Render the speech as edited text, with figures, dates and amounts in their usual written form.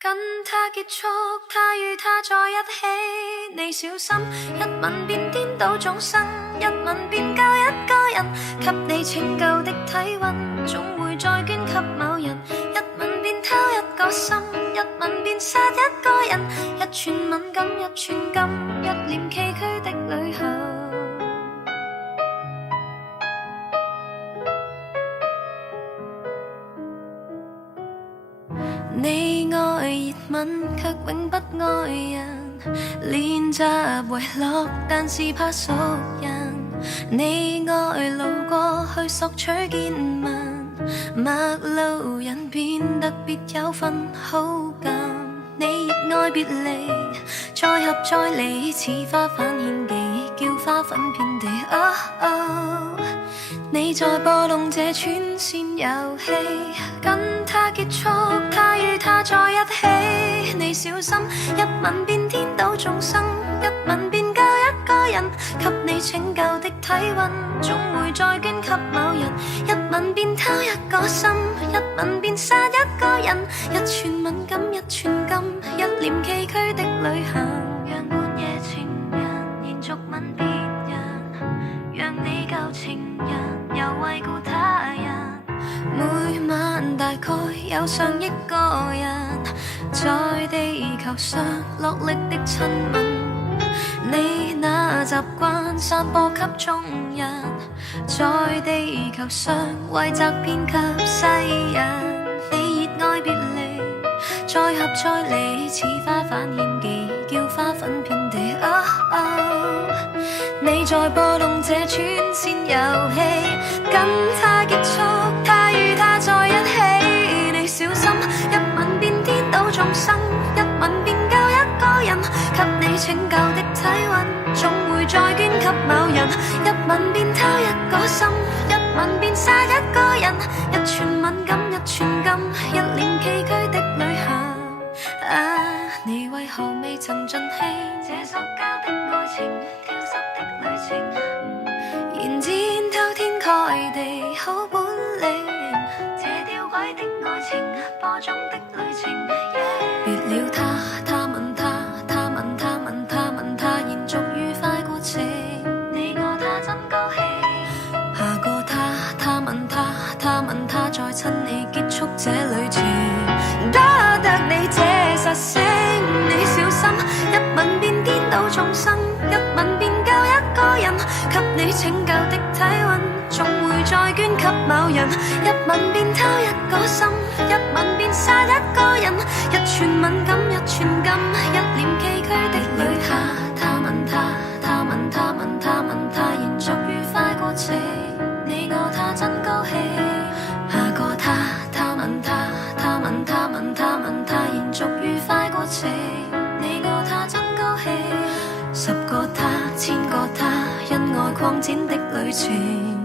跟他結束，他與他在一起，你小心，一吻便顛倒眾生，一吻便救一個人，給你拯救的體溫，總會再捐給某人，一吻便偷一個心，一吻便殺一個人，一寸敏感一寸金，一臉崎嶇的旅行。你愛熱吻，卻永不愛人，練習遺落，但是怕熟人。你愛路過去索取見聞，陌路人變得別有份好感。你熱愛別離，再合再離，似花瓣獻技，叫花粉遍地。你在播弄這串線遊戲，跟他結束，他與他在一起，你小心，一吻便顛倒眾生，一吻便救一個人，給你拯救的體溫，總會再捐給某人，一吻便偷一個心，一吻便殺一個人，一寸敏感一寸金，一臉崎嶇的旅行，讓半夜情人延續吻別人，讓你舊情人又慰顧他人，每晚大概有上億個人在地球上落力的親吻，你那習慣散播給眾人，在地球上惠澤遍給世人，你熱愛別離，再合再離，似花瓣獻技，叫花粉遍地。你在播弄這串線遊戲，跟他結束，他與他在一起，你小心，一吻便顛倒眾生，一吻便救一個人，給你拯救的體溫，總會再捐給某人，一吻便偷一個心，一吻便殺一個人，一寸敏感一寸金，一臉崎嶇的旅行。你為何未曾盡棄這塑膠的愛情，挑剔的旅程，延展偷天蓋地好本領，這吊詭的愛情，播種的旅程。別了他吻他，他吻他吻他吻他，延續愉快過程，你我他真高興。下個他吻他，他吻他，再親你結束這旅程，多得你這實性，你小心，一吻便顛倒眾生，一吻便救一個人，給你拯救的體溫，總會再捐給某人，一吻便偷一個心，一吻便殺一個人，一寸敏感一寸金，一臉崎嶇的旅客。他吻他，他吻他吻他吻他，延續愉快過程，你我他真高興。下個他吻他，他吻他吻他吻他，延續愉快過程，你我他真高興。10個他，1000個他，因愛擴展的旅程。